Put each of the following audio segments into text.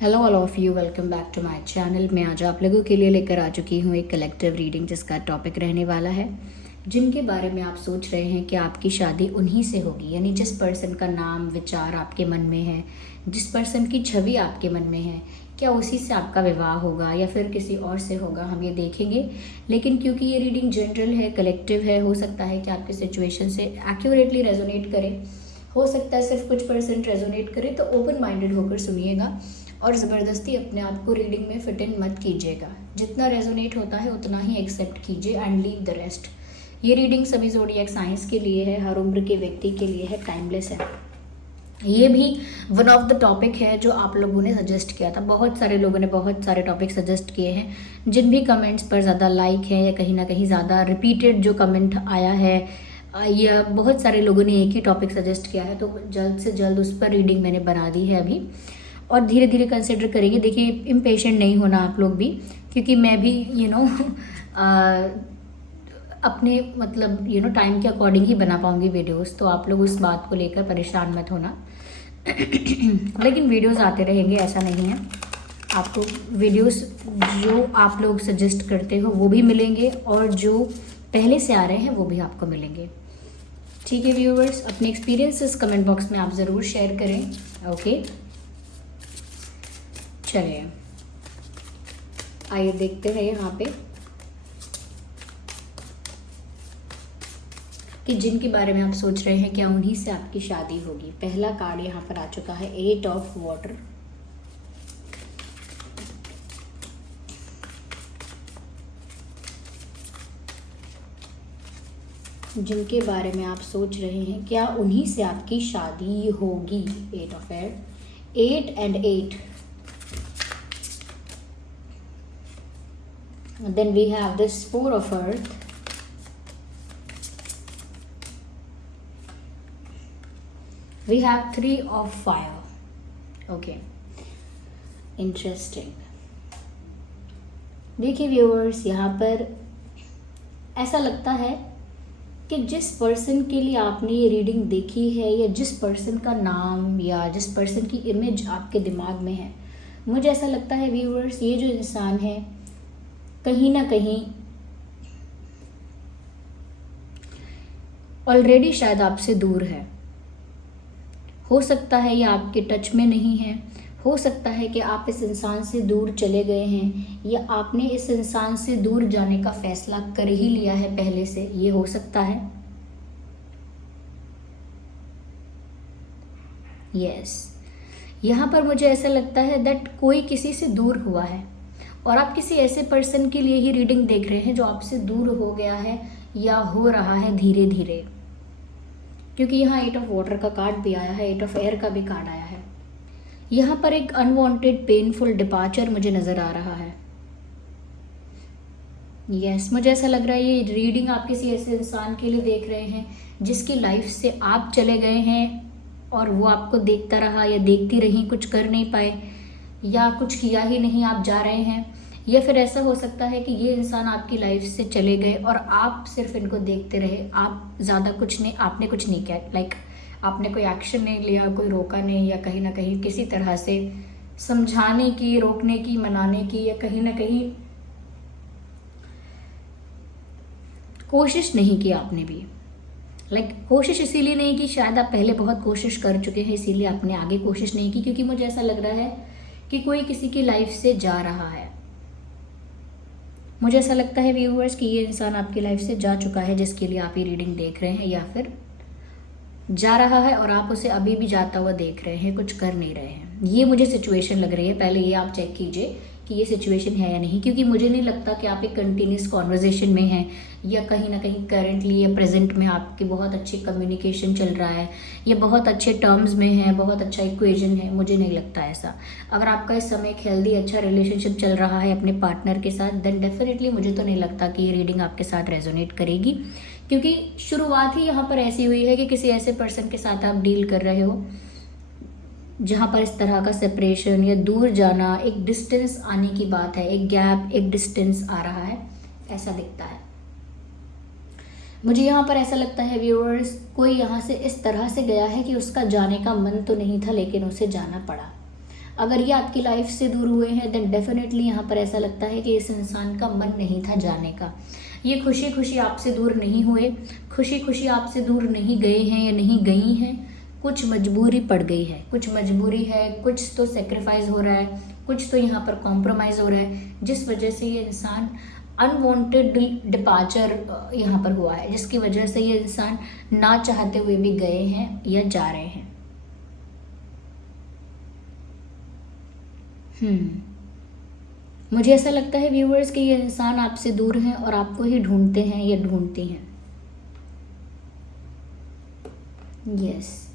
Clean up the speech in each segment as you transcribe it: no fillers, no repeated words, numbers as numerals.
Hello all of you, welcome back to my channel. मैं आज आप लोगों के लिए लेकर आ चुकी हूँ एक कलेक्टिव रीडिंग जिसका टॉपिक रहने वाला है जिनके बारे में आप सोच रहे हैं कि आपकी शादी उन्हीं से होगी। यानी जिस पर्सन का नाम विचार आपके मन में है, जिस पर्सन की छवि आपके मन में है, क्या उसी से आपका विवाह होगा या फिर किसी और से होगा, हम ये देखेंगे। लेकिन क्योंकि ये रीडिंग जनरल है, कलेक्टिव है, हो सकता है कि आपकी सिचुएशन से एक्यूरेटली रेजोनेट करे, हो सकता है सिर्फ कुछ परसेंट रेजोनेट करे। तो ओपन माइंडेड होकर सुनिएगा और ज़बरदस्ती अपने आप को रीडिंग में फिट इन मत कीजिएगा। जितना रेजोनेट होता है उतना ही एक्सेप्ट कीजिए एंड लीव द रेस्ट। ये रीडिंग सभी ज़ोडिएक साइंस के लिए है, हर उम्र के व्यक्ति के लिए है, टाइमलेस है। ये भी वन ऑफ द टॉपिक है जो आप लोगों ने सजेस्ट किया था। बहुत सारे लोगों ने बहुत सारे टॉपिक सजेस्ट किए हैं, जिन भी कमेंट्स पर ज़्यादा लाइक है या कहीं ना कहीं ज़्यादा रिपीटेड जो कमेंट आया है, या बहुत सारे लोगों ने एक ही टॉपिक सजेस्ट किया है, तो जल्द से जल्द उस पर रीडिंग मैंने बना दी है अभी, और धीरे धीरे कंसिडर करेंगे। देखिए, इम्पेशेंट नहीं होना आप लोग भी, क्योंकि मैं भी अपने मतलब टाइम के अकॉर्डिंग ही बना पाऊँगी वीडियोस, तो आप लोग उस बात को लेकर परेशान मत होना। लेकिन वीडियोस आते रहेंगे, ऐसा नहीं है। आपको वीडियोस जो आप लोग सजेस्ट करते हो वो भी मिलेंगे, और जो पहले से आ रहे हैं वो भी आपको मिलेंगे। ठीक है व्यूअर्स, अपने एक्सपीरियंसेस कमेंट बॉक्स में आप ज़रूर शेयर करें। ओके, चलिए आइए देखते हैं यहाँ पे कि जिनके बारे में आप सोच रहे हैं क्या उन्हीं से आपकी शादी होगी। पहला कार्ड यहाँ पर आ चुका है, 8 ऑफ वाटर। जिनके बारे में आप सोच रहे हैं क्या उन्हीं से आपकी शादी होगी। 8 of air, 8 and 8। Then we have this 4 of earth. We have 3 of fire. Okay, interesting. देखिए व्यूअर्स, यहाँ पर ऐसा लगता है कि जिस पर्सन के लिए आपने ये रीडिंग देखी है, या जिस पर्सन का नाम या जिस पर्सन की इमेज आपके दिमाग में है, मुझे ऐसा लगता है व्यूअर्स, ये जो इंसान है कहीं ना कहीं ऑलरेडी शायद आपसे दूर है। हो सकता है ये आपके टच में नहीं है, हो सकता है कि आप इस इंसान से दूर चले गए हैं, या आपने इस इंसान से दूर जाने का फैसला कर ही लिया है पहले से, ये हो सकता है। यस, यहाँ पर मुझे ऐसा लगता है दैट कोई किसी से दूर हुआ है, और आप किसी ऐसे पर्सन के लिए ही रीडिंग देख रहे हैं जो आपसे दूर हो गया है या हो रहा है धीरे धीरे। क्योंकि यहाँ 8 ऑफ वाटर का कार्ड भी आया है, 8 ऑफ एयर का भी कार्ड आया है। यहाँ पर एक अनवांटेड पेनफुल डिपार्चर मुझे नज़र आ रहा है। यस, मुझे ऐसा लग रहा है ये रीडिंग आप किसी ऐसे इंसान के लिए देख रहे हैं जिसकी लाइफ से आप चले गए हैं, और वो आपको देखता रहा या देखती रही, कुछ कर नहीं पाए या कुछ किया ही नहीं, आप जा रहे हैं। या फिर ऐसा हो सकता है कि ये इंसान आपकी लाइफ से चले गए और आप सिर्फ इनको देखते रहे, आप ज़्यादा कुछ नहीं, आपने कुछ नहीं किया, लाइक आपने कोई एक्शन नहीं लिया, कोई रोका नहीं, या कहीं ना कहीं किसी तरह से समझाने की, रोकने की, मनाने की, या कहीं ना कहीं कोशिश नहीं की आपने भी। कोशिश इसीलिए नहीं की, शायद आप पहले बहुत कोशिश कर चुके हैं, इसीलिए आपने आगे कोशिश नहीं की, क्योंकि मुझे ऐसा लग रहा है कि कोई किसी की लाइफ से जा रहा है। मुझे ऐसा लगता है व्यूअर्स कि ये इंसान आपकी लाइफ से जा चुका है जिसके लिए आप ये रीडिंग देख रहे हैं, या फिर जा रहा है और आप उसे अभी भी जाता हुआ देख रहे हैं, कुछ कर नहीं रहे हैं। ये मुझे सिचुएशन लग रही है। पहले ये आप चेक कीजिए कि ये सिचुएशन है या नहीं, क्योंकि मुझे नहीं लगता कि आप एक कंटिन्यूस कॉन्वर्जेशन में हैं, या कहीं ना कहीं करेंटली या प्रेजेंट में आपकी बहुत अच्छी कम्युनिकेशन चल रहा है, या बहुत अच्छे टर्म्स में है, बहुत अच्छा इक्वेशन है। मुझे नहीं लगता ऐसा। अगर आपका इस समय एक हेल्दी अच्छा रिलेशनशिप चल रहा है अपने पार्टनर के साथ, देन डेफिनेटली मुझे तो नहीं लगता कि ये रीडिंग आपके साथ रेजोनेट करेगी, क्योंकि शुरुआत ही यहाँ पर ऐसी हुई है कि किसी ऐसे पर्सन के साथ आप डील कर रहे हो जहाँ पर इस तरह का सेपरेशन या दूर जाना, एक डिस्टेंस आने की बात है, एक गैप, एक डिस्टेंस आ रहा है, ऐसा दिखता है। मुझे यहाँ पर ऐसा लगता है व्यूअर्स, कोई यहाँ से इस तरह से गया है कि उसका जाने का मन तो नहीं था लेकिन उसे जाना पड़ा। अगर ये आपकी लाइफ से दूर हुए हैं देन डेफिनेटली यहाँ पर ऐसा लगता है कि इस इंसान का मन नहीं था जाने का। ये खुशी खुशी आपसे दूर नहीं हुए, खुशी खुशी आपसे दूर नहीं गए हैं या नहीं गई हैं, कुछ मजबूरी पड़ गई है, कुछ मजबूरी है, कुछ तो सेक्रीफाइस हो रहा है, कुछ तो यहाँ पर कॉम्प्रोमाइज़ हो रहा है, जिस वजह से ये इंसान अनवांटेड डिपार्चर यहाँ पर हुआ है, जिसकी वजह से ये इंसान ना चाहते हुए भी गए हैं या जा रहे हैं। मुझे ऐसा लगता है व्यूअर्स कि ये इंसान आपसे दूर हैं और आपको ही ढूंढते हैं या ढूंढती हैं। यस,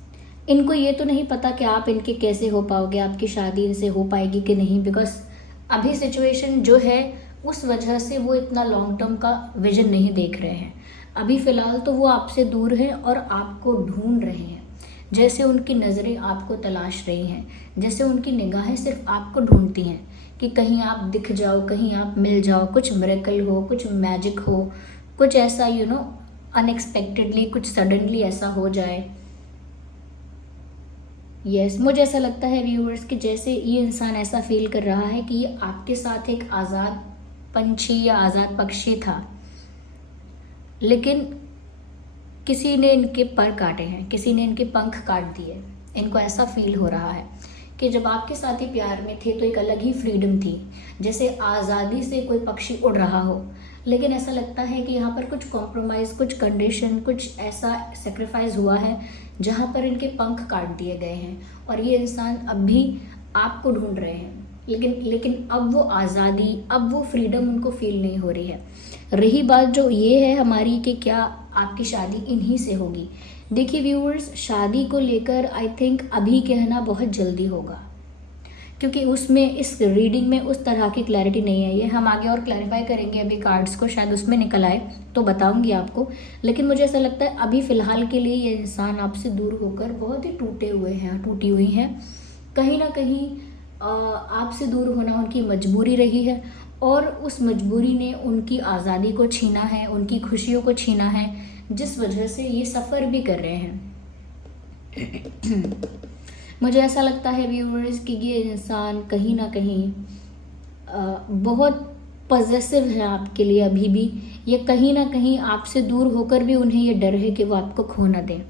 इनको ये तो नहीं पता कि आप इनके कैसे हो पाओगे, आपकी शादी इनसे हो पाएगी कि नहीं, बिकॉज अभी सिचुएशन जो है उस वजह से वो इतना लॉन्ग टर्म का विजन नहीं देख रहे हैं। अभी फ़िलहाल तो वो आपसे दूर हैं और आपको ढूंढ रहे हैं, जैसे उनकी नज़रें आपको तलाश रही हैं, जैसे उनकी निगाहें सिर्फ आपको ढूंढती हैं कि कहीं आप दिख जाओ, कहीं आप मिल जाओ, कुछ मिरेकल हो, कुछ मैजिक हो, कुछ ऐसा अनएक्सपेक्टेडली, कुछ सडनली ऐसा हो जाए। यस, मुझे ऐसा लगता है व्यूअर्स कि जैसे ये इंसान ऐसा फील कर रहा है कि ये आपके साथ एक आज़ाद पंछी या आज़ाद पक्षी था, लेकिन किसी ने इनके पर काटे हैं, किसी ने इनके पंख काट दिए। इनको ऐसा फील हो रहा है कि जब आपके साथ ही प्यार में थे तो एक अलग ही फ्रीडम थी, जैसे आज़ादी से कोई पक्षी उड़ रहा हो, लेकिन ऐसा लगता है कि यहाँ पर कुछ कॉम्प्रोमाइज़, कुछ कंडीशन, कुछ ऐसा सेक्रीफाइस हुआ है जहाँ पर इनके पंख काट दिए गए हैं और ये इंसान अब भी आपको ढूंढ रहे हैं, लेकिन अब वो आज़ादी, अब वो फ्रीडम उनको फील नहीं हो रही है। रही बात जो ये है हमारी कि क्या आपकी शादी इन्हीं से होगी। देखिए व्यूअर्स, शादी को लेकर आई थिंक अभी कहना बहुत जल्दी होगा, क्योंकि उसमें इस रीडिंग में उस तरह की क्लैरिटी नहीं है। ये हम आगे और क्लैरिफाई करेंगे अभी कार्ड्स को, शायद उसमें निकल आए तो बताऊंगी आपको। लेकिन मुझे ऐसा लगता है अभी फ़िलहाल के लिए ये इंसान आपसे दूर होकर बहुत ही टूटे हुए हैं, टूटी हुई हैं। कहीं ना कहीं आपसे दूर होना उनकी मजबूरी रही है और उस मजबूरी ने उनकी आज़ादी को छीना है, उनकी खुशियों को छीना है, जिस वजह से ये सफ़र भी कर रहे हैं। मुझे ऐसा लगता है व्यूअर्स कि ये इंसान कहीं ना कहीं बहुत पॉजेसिव है आपके लिए अभी भी। ये कहीं ना कहीं आपसे दूर होकर भी उन्हें ये डर है कि वो आपको खो ना दें,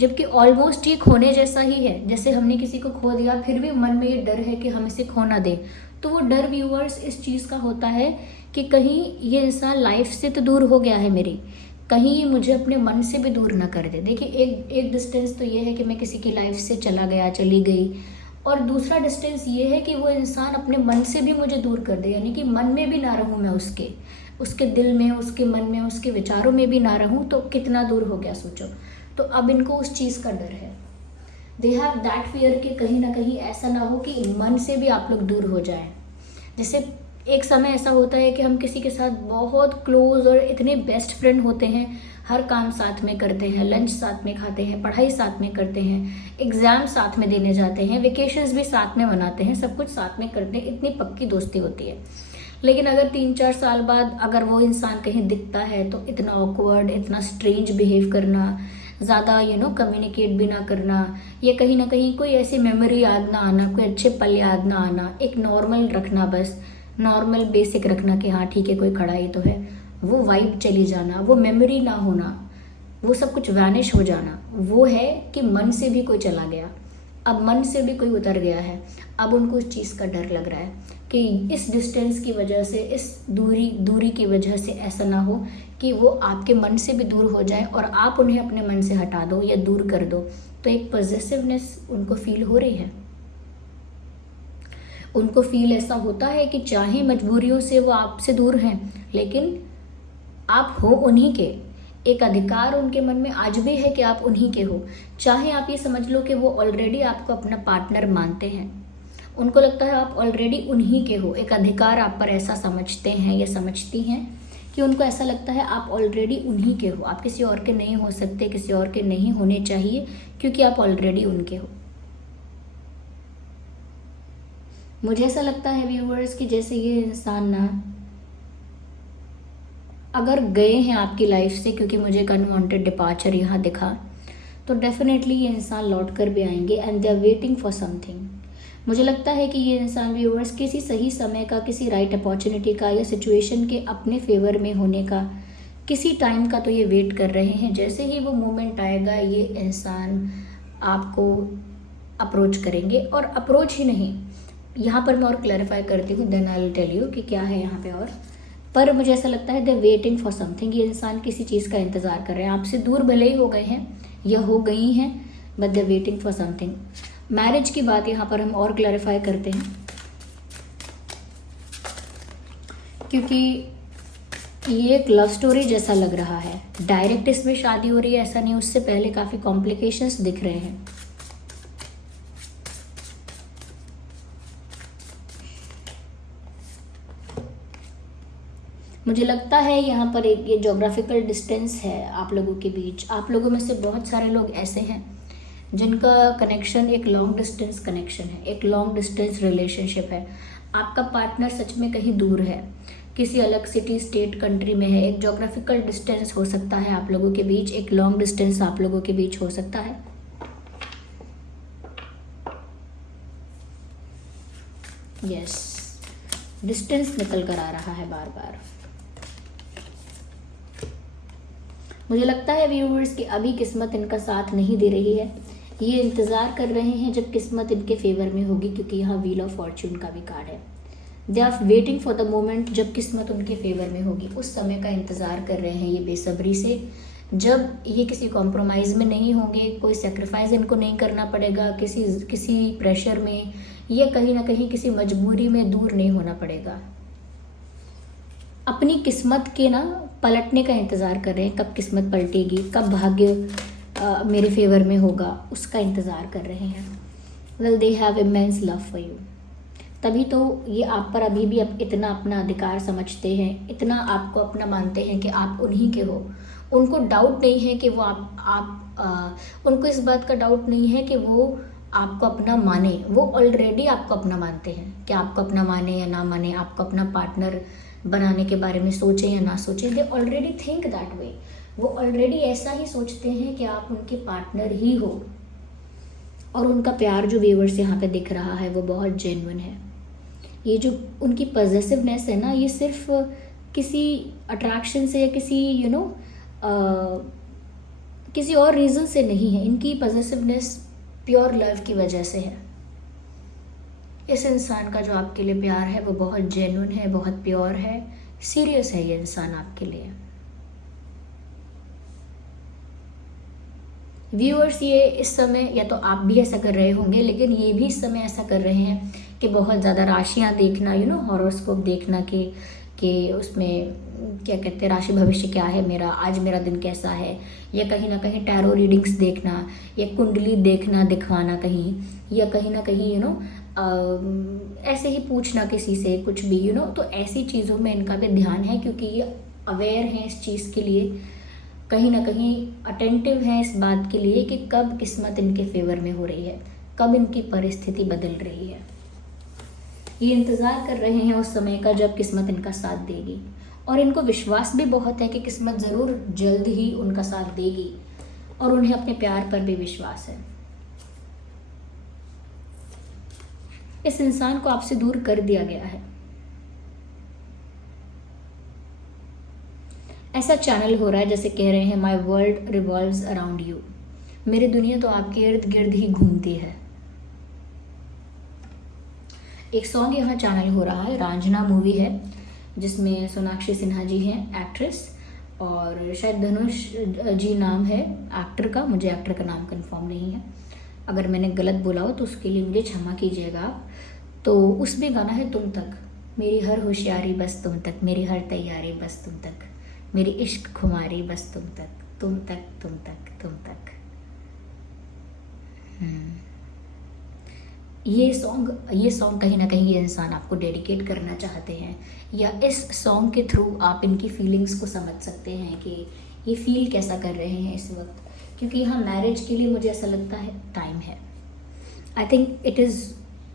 जबकि ऑलमोस्ट ये खोने जैसा ही है। जैसे हमने किसी को खो दिया, फिर भी मन में ये डर है कि हम इसे खो ना दें। तो वो डर व्यूअर्स इस चीज़ का होता है कि कहीं ये इंसान लाइफ से तो दूर हो गया है मेरी, कहीं ये मुझे अपने मन से भी दूर ना कर दे। देखिए, एक डिस्टेंस तो ये है कि मैं किसी की लाइफ से चला गया, चली गई, और दूसरा डिस्टेंस ये है कि वो इंसान अपने मन से भी मुझे दूर कर दे, यानी कि मन में भी ना रहूँ मैं उसके दिल में, उसके मन में, उसके विचारों में भी ना रहूँ। तो कितना दूर हो गया सोचो। तो अब इनको उस चीज़ का डर है, दे हैव दैट फियर कि कहीं ना कहीं ऐसा ना हो कि मन से भी आप लोग दूर हो जाएं। जैसे एक समय ऐसा होता है कि हम किसी के साथ बहुत क्लोज और इतने बेस्ट फ्रेंड होते हैं, हर काम साथ में करते हैं, लंच साथ में खाते हैं, पढ़ाई साथ में करते हैं, एग्ज़ाम साथ में देने जाते हैं, वेकेशंस भी साथ में मनाते हैं, सब कुछ साथ में करते हैं, इतनी पक्की दोस्ती होती है। लेकिन अगर 3-4 साल बाद अगर वो इंसान कहीं दिखता है तो इतना ऑकवर्ड, इतना स्ट्रेंज बिहेव करना, ज़्यादा कम्युनिकेट भी ना करना, या कहीं ना कहीं कोई ऐसी मेमोरी याद ना आना, कोई अच्छे पल याद ना आना, एक नॉर्मल रखना, बस नॉर्मल बेसिक रखना कि हाँ ठीक है कोई खड़ा ही तो है, वो वाइब चली जाना, वो मेमोरी ना होना, वो सब कुछ वैनिश हो जाना, वो है कि मन से भी कोई चला गया। अब मन से भी कोई उतर गया है। अब उनको इस चीज़ का डर लग रहा है कि इस डिस्टेंस की वजह से, इस दूरी की वजह से ऐसा ना हो कि वो आपके मन से भी दूर हो जाए और आप उन्हें अपने मन से हटा दो या दूर कर दो। तो एक पॉजिटिवनेस उनको फील हो रही है। उनको फील ऐसा होता है कि चाहे मजबूरियों से वो आपसे दूर हैं, लेकिन आप हो उन्हीं के। एक अधिकार उनके मन में आज भी है कि आप उन्हीं के हो। चाहे आप ये समझ लो कि वो ऑलरेडी आपको अपना पार्टनर मानते हैं, उनको लगता है आप ऑलरेडी उन्हीं के हो। एक अधिकार आप पर ऐसा समझते हैं या समझती हैं कि उनको ऐसा लगता है आप ऑलरेडी उन्हीं के हो, आप किसी और के नहीं हो सकते, किसी और के नहीं होने चाहिए, क्योंकि आप ऑलरेडी उनके हो। मुझे ऐसा लगता है व्यूअर्स कि जैसे ये इंसान ना अगर गए हैं आपकी लाइफ से, क्योंकि मुझे एक अनवांटेड डिपार्चर यहाँ दिखा, तो डेफिनेटली ये इंसान लौट कर भी आएंगे and they are waiting for something. मुझे लगता है कि ये इंसान व्यूअर्स किसी सही समय का, किसी राइट अपॉर्चुनिटी का या सिचुएशन के अपने फेवर में होने का, किसी टाइम का तो ये वेट कर रहे हैं। जैसे ही वो मोमेंट आएगा ये इंसान आपको अप्रोच करेंगे, और अप्रोच ही नहीं, यहाँ पर मैं और क्लैरिफाई करती हूँ, then I will tell you कि क्या है यहाँ पे। और पर मुझे ऐसा लगता है दे वेटिंग फॉर समथिंग, ये इंसान किसी चीज़ का इंतज़ार कर रहे हैं। आपसे दूर भले ही हो गए हैं या हो गई हैं, but they waiting for something. Marriage की बात यहाँ पर हम और क्लैरिफाई करते हैं, क्योंकि ये एक लव स्टोरी जैसा लग रहा है। डायरेक्ट इसमें शादी हो रही है ऐसा नहीं, उससे पहले काफ़ी कॉम्प्लिकेशंस दिख रहे हैं। मुझे लगता है यहाँ पर एक ये जोग्राफिकल डिस्टेंस है आप लोगों के बीच। आप लोगों में से बहुत सारे लोग ऐसे हैं जिनका कनेक्शन एक लॉन्ग डिस्टेंस कनेक्शन है, एक लॉन्ग डिस्टेंस रिलेशनशिप है। आपका पार्टनर सच में कहीं दूर है, किसी अलग सिटी, स्टेट, कंट्री में है। एक जोग्राफिकल डिस्टेंस हो सकता है आप लोगों के बीच, एक लॉन्ग डिस्टेंस आप लोगों के बीच हो सकता है। यस, डिस्टेंस निकल कर आ रहा है बार बार। मुझे लगता है व्यूअर्स कि अभी किस्मत इनका साथ नहीं दे रही है। ये इंतज़ार कर रहे हैं जब किस्मत इनके फेवर में होगी, क्योंकि यहाँ व्हील ऑफ फॉर्च्यून का भी कार्ड है। They are waiting for the moment जब किस्मत उनके फेवर में होगी। उस समय का इंतज़ार कर रहे हैं ये बेसब्री से, जब ये किसी कॉम्प्रोमाइज़ में नहीं होंगे, कोई सेक्रीफाइस इनको नहीं करना पड़ेगा, किसी प्रेशर में या कहीं ना कहीं किसी मजबूरी में दूर नहीं होना पड़ेगा। अपनी किस्मत के ना पलटने का इंतज़ार कर रहे हैं, कब किस्मत पलटेगी, कब भाग्य मेरे फेवर में होगा, उसका इंतज़ार कर रहे हैं। Well, they have immense love for you. तभी तो ये आप पर अभी भी इतना अपना अधिकार समझते हैं, इतना आपको अपना मानते हैं कि आप उन्हीं के हो। उनको डाउट नहीं है कि वो उनको इस बात का डाउट नहीं है कि वो आपको अपना माने। वो ऑलरेडी आपको अपना मानते हैं, कि आपको अपना माने या ना माने, आपको अपना पार्टनर बनाने के बारे में सोचें या ना सोचें, they already think that way. वो ऑलरेडी ऐसा ही सोचते हैं कि आप उनके पार्टनर ही हो। और उनका प्यार जो व्यूअर्स यहाँ पे दिख रहा है वो बहुत जेन्युइन है। ये जो उनकी पॉजिटिवनेस है ना, ये सिर्फ किसी अट्रैक्शन से या किसी किसी और रीज़न से नहीं है। इनकी पॉजिटिवनेस प्योर लव की वजह से है। इस इंसान का जो आपके लिए प्यार है वो बहुत जेन्युइन है, बहुत प्योर है, सीरियस है ये इंसान आपके लिए। व्यूअर्स, ये इस समय या तो आप भी ऐसा कर रहे होंगे, लेकिन ये भी इस समय ऐसा कर रहे हैं कि बहुत ज़्यादा राशियाँ देखना, हॉरोस्कोप देखना कि उसमें क्या कहते हैं, राशि भविष्य क्या है मेरा, आज मेरा दिन कैसा है, या कहीं ना कहीं टैरो रीडिंग्स देखना, या कुंडली देखना, दिखवाना कहीं, या कहीं ना कहीं ऐसे ही पूछना किसी से कुछ भी, तो ऐसी चीज़ों में इनका भी ध्यान है, क्योंकि ये अवेयर हैं इस चीज़ के लिए, कहीं ना कहीं अटेंटिव हैं इस बात के लिए कि कब किस्मत इनके फेवर में हो रही है, कब इनकी परिस्थिति बदल रही है। ये इंतज़ार कर रहे हैं उस समय का जब किस्मत इनका साथ देगी, और इनको विश्वास भी बहुत है कि किस्मत ज़रूर जल्द ही उनका साथ देगी, और उन्हें अपने प्यार पर भी विश्वास है। इस इंसान को आपसे दूर कर दिया गया है। ऐसा चैनल हो रहा है जैसे कह रहे हैं, my world revolves around you, मेरी दुनिया तो आपके इर्द गिर्द ही घूमती है। एक सॉन्ग यहाँ चैनल हो रहा है, रांझना मूवी है जिसमें सोनाक्षी सिन्हा जी हैं एक्ट्रेस, और शायद धनुष जी नाम है एक्टर का, मुझे एक्टर का नाम कंफर्म नहीं है। अगर मैंने गलत बोला हो तो उसके लिए मुझे क्षमा कीजिएगा आप। तो उसमें गाना है तुम तक, मेरी हर होशियारी बस तुम तक, मेरी हर तैयारी बस तुम तक, मेरी इश्क खुमारी बस तुम तक, तुम तक तुम तक तुम तक। ये सॉन्ग कहीं ना कहीं ये इंसान आपको डेडिकेट करना चाहते हैं, या इस सॉन्ग के थ्रू आप इनकी फीलिंग्स को समझ सकते हैं कि ये फील कैसा कर रहे हैं इस वक्त, क्योंकि यहाँ मैरिज के लिए मुझे ऐसा लगता है टाइम है। I think it is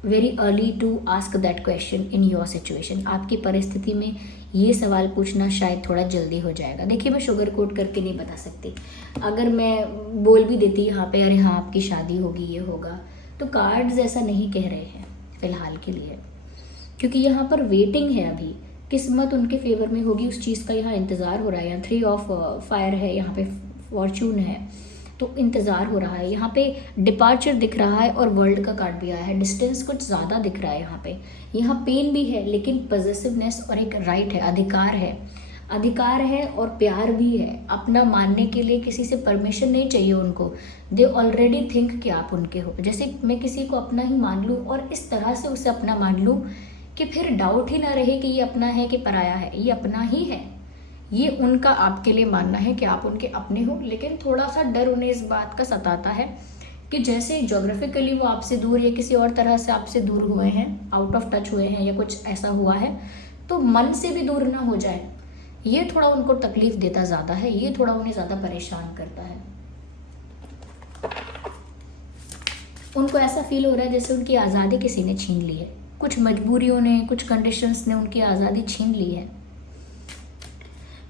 very early to ask that question in your situation. आपकी परिस्थिति में ये सवाल पूछना शायद थोड़ा जल्दी हो जाएगा। देखिए, मैं शुगर कोट करके नहीं बता सकती। अगर मैं बोल भी देती यहाँ पे अरे हाँ आपकी शादी होगी, ये होगा, तो कार्ड्स ऐसा नहीं कह रहे हैं। फिलहाल के लिए, क्योंकि यहाँ पर वेटिंग है। अभी किस्मत उनके फेवर में होगी, उस चीज़ का यहाँ इंतज़ार हो रहा है। यहाँ 3 ऑफ फायर है, यहाँ पे फॉर्चून है, तो इंतज़ार हो रहा है। यहाँ पे डिपार्चर दिख रहा है और वर्ल्ड का कार्ड भी आया है। डिस्टेंस कुछ ज़्यादा दिख रहा है यहाँ पे। यहाँ पेन भी है, लेकिन पॉजिटिवनेस और एक राइट है, अधिकार है और प्यार भी है। अपना मानने के लिए किसी से परमिशन नहीं चाहिए उनको। दे ऑलरेडी थिंक कि आप उनके हो। जैसे मैं किसी को अपना ही मान लूँ और इस तरह से उसे अपना मान लूँ कि फिर डाउट ही ना रहे कि ये अपना है कि पराया है, ये अपना ही है। ये उनका आपके लिए मानना है कि आप उनके अपने हो, लेकिन थोड़ा सा डर उन्हें इस बात का सताता है कि जैसे ज्योग्राफिकली वो आपसे दूर या किसी और तरह से आपसे दूर हुए हैं, आउट ऑफ टच हुए हैं या कुछ ऐसा हुआ है, तो मन से भी दूर ना हो जाए। ये थोड़ा उनको तकलीफ देता ज़्यादा है, ये थोड़ा उन्हें ज़्यादा परेशान करता है। उनको ऐसा फील हो रहा है जैसे उनकी आज़ादी किसी ने छीन ली है। कुछ मजबूरियों ने, कुछ कंडीशंस ने उनकी आज़ादी छीन ली है।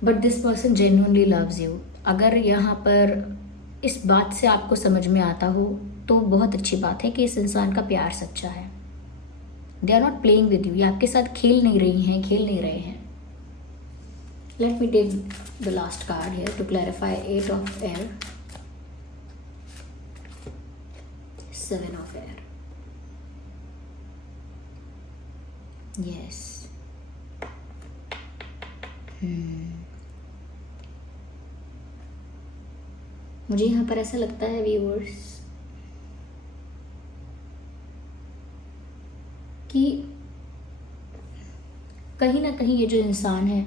But this person genuinely loves you. अगर यहाँ पर इस बात से आपको समझ में आता हो तो बहुत अच्छी बात है कि इस इंसान का प्यार सच्चा है। They are not playing with you, ये आपके साथ खेल नहीं रहे हैं। Let me take the last card here to clarify. 8 of air, 7 of air, yes. मुझे यहाँ पर ऐसा लगता है व्यूअर्स कि कहीं ना कहीं ये जो इंसान है,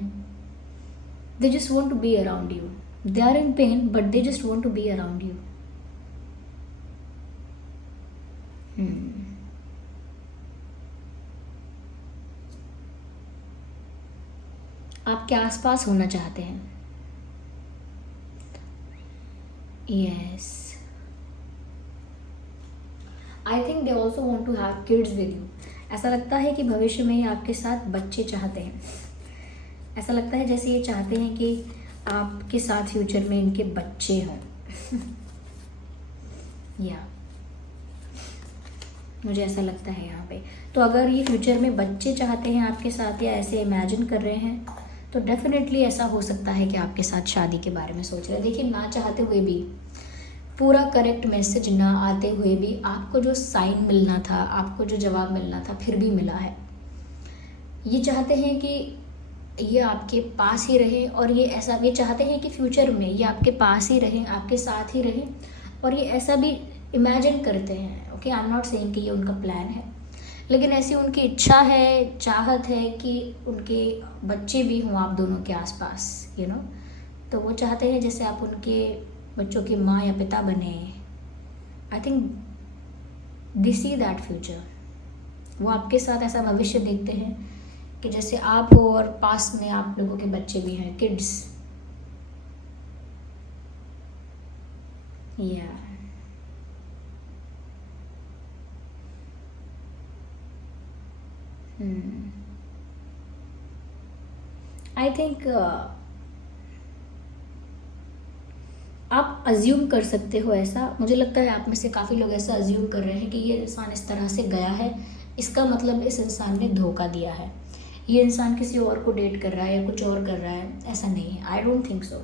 they just want to be around you. They are in pain but they just want to be around you. आपके आसपास होना चाहते हैं। Yes, I think they also want to have kids with you. ऐसा लगता है कि भविष्य में ही आपके साथ बच्चे चाहते हैं। ऐसा लगता है जैसे ये चाहते हैं कि आपके साथ फ्यूचर में इनके बच्चे हों। या मुझे ऐसा लगता है यहाँ पे। तो अगर ये फ्यूचर में बच्चे चाहते हैं आपके साथ या ऐसे इमेजिन कर रहे हैं, तो डेफिनेटली ऐसा हो सकता है कि आपके साथ शादी के बारे में सोच रहे हैं। देखिए, ना चाहते हुए भी, पूरा करेक्ट मैसेज ना आते हुए भी, आपको जो साइन मिलना था, आपको जो जवाब मिलना था, फिर भी मिला है। ये चाहते हैं कि ये आपके पास ही रहे और ये चाहते हैं कि फ्यूचर में ये आपके पास ही रहें, आपके साथ ही रहें। और ये ऐसा भी इमेजिन करते हैं। Okay, I am not saying कि ये उनका प्लान है, लेकिन ऐसी उनकी इच्छा है, चाहत है कि उनके बच्चे भी हों आप दोनों के आसपास, यू नो। तो वो चाहते हैं जैसे आप उनके बच्चों की माँ या पिता बने। आई think they see that future. वो आपके साथ ऐसा भविष्य देखते हैं कि जैसे आप हो और पास में आप लोगों के बच्चे भी हैं, किड्स। या आई थिंक आप अज्यूम कर सकते हो ऐसा। मुझे लगता है आप में से काफ़ी लोग ऐसा अज्यूम कर रहे हैं कि ये इंसान इस तरह से गया है, इसका मतलब इस इंसान ने धोखा दिया है, ये इंसान किसी और को डेट कर रहा है या कुछ और कर रहा है। ऐसा नहीं है, I don't think so.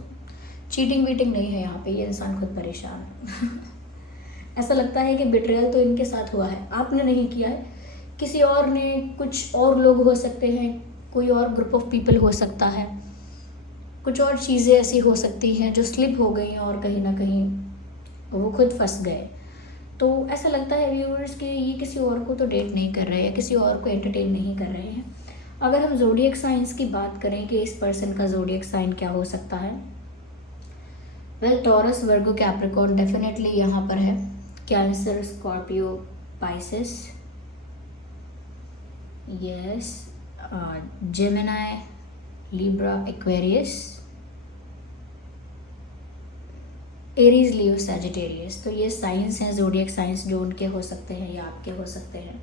Cheating वीटिंग नहीं है यहाँ पे, ये इंसान खुद परेशान है। ऐसा लगता है कि बिट्रेयल तो इनके साथ हुआ है, आपने नहीं किया है, किसी और ने, कुछ और लोग हो सकते हैं, कोई और ग्रुप ऑफ पीपल हो सकता है, कुछ और चीज़ें ऐसी हो सकती हैं जो स्लिप हो गई और कहीं ना कहीं वो खुद फंस गए। तो ऐसा लगता है व्यूअर्स कि ये किसी और को तो डेट नहीं कर रहे हैं, किसी और को एंटरटेन नहीं कर रहे हैं। अगर हम ज़ोडिएक साइंस की बात करें कि इस पर्सन का ज़ोडिएक साइन क्या हो सकता है, well, Taurus, Virgo, Capricorn definitely यहाँ पर है। Cancer, Scorpio, Pisces, yes, Gemini, Libra, Aquarius, Aries, Leo, Sagittarius. तो ये साइंस हैं, ज़ोडिएक साइंस, जो उनके हो सकते हैं या आपके हो सकते हैं।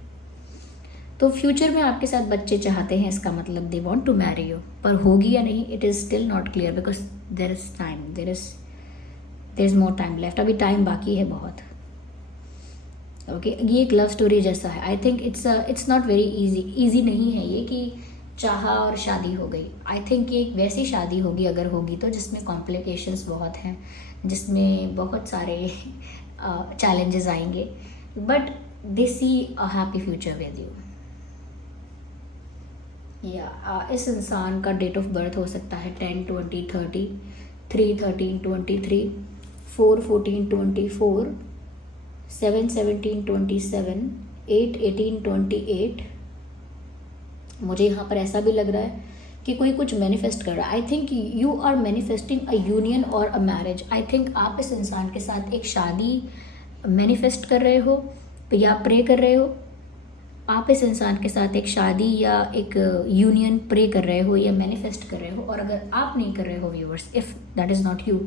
तो फ्यूचर में आपके साथ बच्चे चाहते हैं, इसका मतलब they want to marry you. पर होगी या नहीं, it is still not clear, because there is time, there is more time left. अभी टाइम बाकी है बहुत। ओके ये एक लव स्टोरी जैसा है। I think it's not very easy नहीं है ये कि चाहा और शादी हो गई। आई थिंक ये एक वैसी शादी होगी अगर होगी तो जिसमें कॉम्प्लिकेशंस बहुत हैं, जिसमें बहुत सारे चैलेंजेस आएंगे, but they see a happy future with you. या इस इंसान का डेट ऑफ बर्थ हो सकता है 10-20-30, 3-13-23, 4-14-24, 7-17-27, 8-18-28। मुझे यहाँ पर ऐसा भी लग रहा है कि कोई कुछ मैनिफेस्ट कर रहा है। I think you are manifesting a union और अ मैरिज। आई थिंक आप इस इंसान के साथ एक शादी मैनिफेस्ट कर रहे हो या प्रे कर रहे हो। आप इस इंसान के साथ एक शादी या एक यूनियन प्रे कर रहे हो या मैनिफेस्ट कर रहे हो। और अगर आप नहीं कर रहे हो viewers, if that is not you,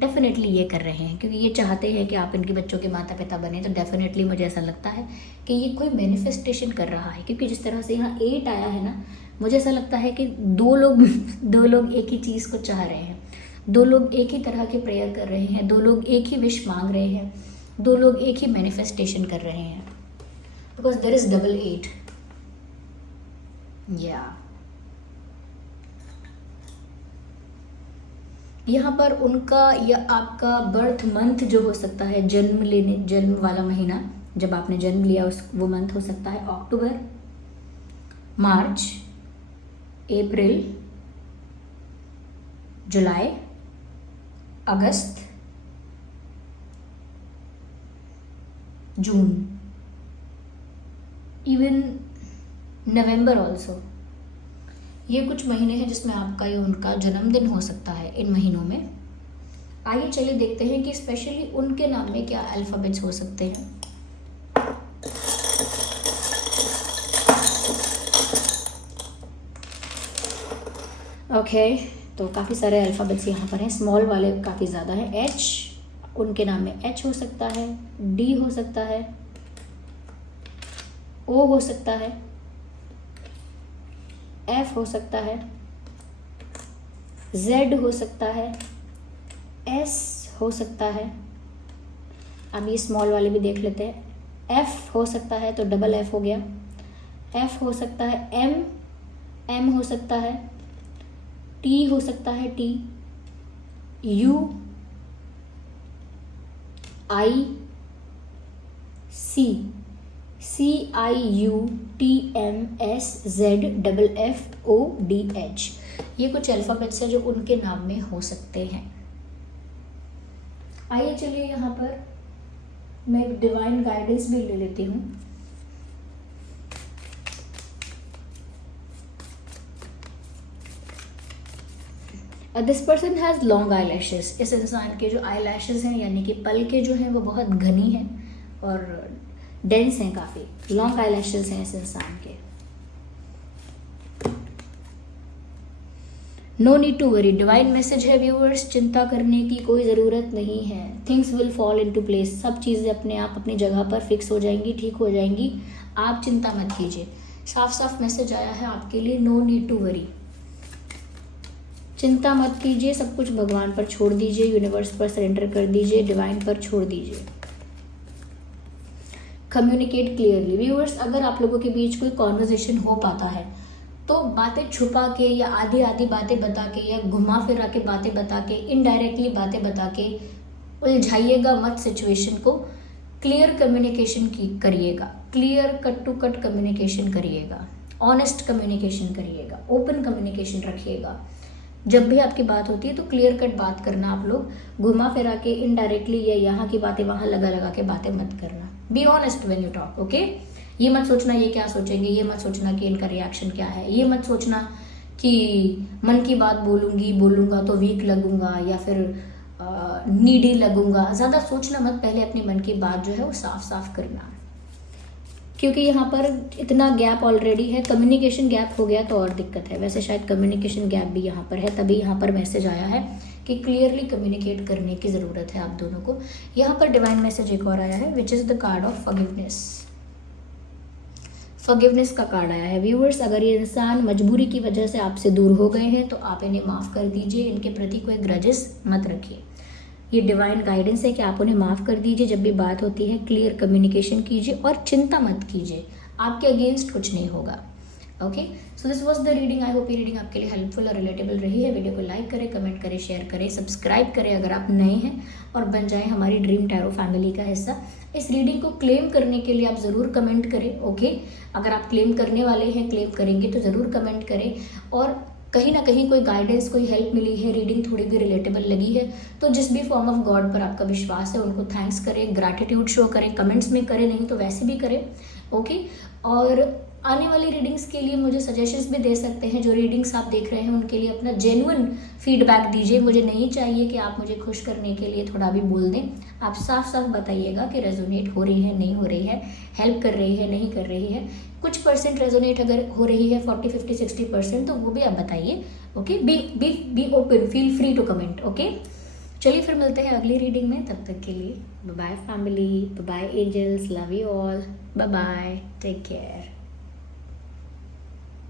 definitely ये कर रहे हैं क्योंकि ये चाहते हैं कि आप इनके बच्चों के माता पिता बने। तो डेफिनेटली मुझे ऐसा लगता है कि ये कोई मैनिफेस्टेशन कर रहा है, क्योंकि जिस तरह से यहाँ 8 आया है ना, मुझे ऐसा लगता है कि दो लोग एक ही चीज़ को चाह रहे हैं, 2 लोग एक ही तरह के प्रेयर कर रहे हैं, 2 लोग एक ही विश मांग रहे हैं, 2 लोग एक ही मैनिफेस्टेशन कर रहे हैं, बिकॉज देयर इज डबल 8। यहाँ पर उनका या आपका बर्थ मंथ जो हो सकता है, जन्म वाला महीना जब आपने जन्म लिया वो मंथ हो सकता है अक्टूबर, मार्च, अप्रैल, जुलाई, अगस्त, जून, इवन नवंबर ऑल्सो। ये कुछ महीने हैं जिसमें आपका या उनका जन्मदिन हो सकता है इन महीनों में। आइए चलिए देखते हैं कि स्पेशली उनके नाम में क्या अल्फ़ाबेट्स हो सकते हैं। ओके तो काफ़ी सारे अल्फ़ाबेट्स यहाँ पर हैं, स्मॉल वाले काफ़ी ज़्यादा हैं। एच, उनके नाम में एच हो सकता है, डी हो सकता है, ओ हो सकता है, एफ हो सकता है, जेड हो सकता है, एस हो सकता है। अब ये स्मॉल वाले भी देख लेते हैं। एफ हो सकता है तो डबल एफ हो गया। एफ हो सकता है, एम हो सकता है, टी हो सकता है, टी, यू, आई, CIUTMSZFFODH। ये कुछ अल्फ़ाबेट्स हैं जो उनके नाम में हो सकते हैं। आइए चलिए यहाँ पर मैं एक डिवाइन गाइडेंस भी ले लेती हूँ। This person has long eye lashes. इस इंसान के जो आई लैशेस हैं यानी कि पलके जो हैं वो बहुत घनी हैं और डेंस हैं, काफ़ी लॉन्ग आई लैशेस हैं इस इंसान के। No need to worry, divine message है व्यूअर्स, चिंता करने की कोई ज़रूरत नहीं है। Things will fall into place, सब चीज़ें अपने आप अपनी जगह पर फिक्स हो जाएंगी, ठीक हो जाएंगी। आप चिंता मत कीजिए। साफ साफ मैसेज आया है आपके लिए, नो नीड टू वरी, चिंता मत कीजिए, सब कुछ भगवान पर छोड़ दीजिए, यूनिवर्स पर सरेंडर कर दीजिए, डिवाइन पर छोड़ दीजिए। कम्युनिकेट क्लियरली व्यूअर्स, अगर आप लोगों के बीच कोई कॉन्वर्जेशन हो पाता है तो बातें छुपा के या आधी आधी बातें बता के या घुमा फिरा के बातें बता के, इनडायरेक्टली बातें बता के उलझाइएगा मत सिचुएशन को। क्लियर कम्युनिकेशन करिएगा, clear cut to cut communication करिएगा, ऑनेस्ट कम्युनिकेशन करिएगा, ओपन कम्युनिकेशन रखिएगा। जब भी आपकी बात होती है तो क्लियर कट बात करना। आप लोग घुमा फिरा के इनडायरेक्टली या यहाँ की बातें वहाँ लगा लगा के बातें मत करना। Be honest when you talk, okay. ये मत सोचना ये क्या सोचेंगे, ये मत सोचना कि इनका रिएक्शन क्या है, ये मत सोचना कि मन की बात बोलूँगा तो वीक लगूंगा या फिर नीडी लगूंगा। ज़्यादा सोचना मत, पहले अपने मन की बात जो है वो साफ साफ करना, क्योंकि यहाँ पर इतना गैप ऑलरेडी है। कम्युनिकेशन गैप हो गया तो और दिक्कत है। वैसे शायद कम्युनिकेशन गैप भी यहाँ पर है, तभी यहाँ पर मैसेज आया है कि क्लियरली कम्युनिकेट करने की ज़रूरत है आप दोनों को। यहाँ पर डिवाइन मैसेज एक और आया है which is the card of forgiveness. Forgiveness का कार्ड आया है व्यूअर्स। अगर ये इंसान मजबूरी की वजह से आपसे दूर हो गए हैं तो आप इन्हें माफ़ कर दीजिए, इनके प्रति कोई ग्रजेस मत रखिए। ये डिवाइन गाइडेंस है कि आप उन्हें माफ़ कर दीजिए। जब भी बात होती है क्लियर कम्युनिकेशन कीजिए और चिंता मत कीजिए, आपके अगेंस्ट कुछ नहीं होगा। Okay, so this was the reading. I hope ये रीडिंग आपके लिए हेल्पफुल और रिलेटेबल रही है। वीडियो को लाइक करें, कमेंट करें, शेयर करें, सब्सक्राइब करें अगर आप नए हैं, और बन जाएं हमारी ड्रीम टैरो फैमिली का हिस्सा। इस रीडिंग को क्लेम करने के लिए आप ज़रूर कमेंट करें। ओके, अगर आप क्लेम करने वाले हैं, क्लेम करेंगे तो ज़रूर कमेंट करें। और कहीं ना कहीं कोई गाइडेंस, कोई हेल्प मिली है, रीडिंग थोड़ी भी रिलेटेबल लगी है, तो जिस भी फॉर्म ऑफ गॉड पर आपका विश्वास है उनको थैंक्स करें, ग्रैटिट्यूड शो करें, कमेंट्स में करें, नहीं तो वैसे भी करें। ओके, और आने वाली रीडिंग्स के लिए मुझे सजेशंस भी दे सकते हैं। जो रीडिंग्स आप देख रहे हैं उनके लिए अपना जेन्युइन फीडबैक दीजिए। मुझे नहीं चाहिए कि आप मुझे खुश करने के लिए थोड़ा भी बोल दें। आप साफ साफ बताइएगा कि रेजोनेट हो रही है, नहीं हो रही है, हेल्प कर रही है, नहीं कर रही है। कुछ परसेंट रेजोनेट अगर हो रही है, 40, 50, 60%, तो वो भी आप बताइए। Okay, be open, feel free to comment. Okay, चलिए फिर मिलते हैं अगली रीडिंग में। तब तक के लिए bye bye family, bye angels, love you all, bye bye, take care.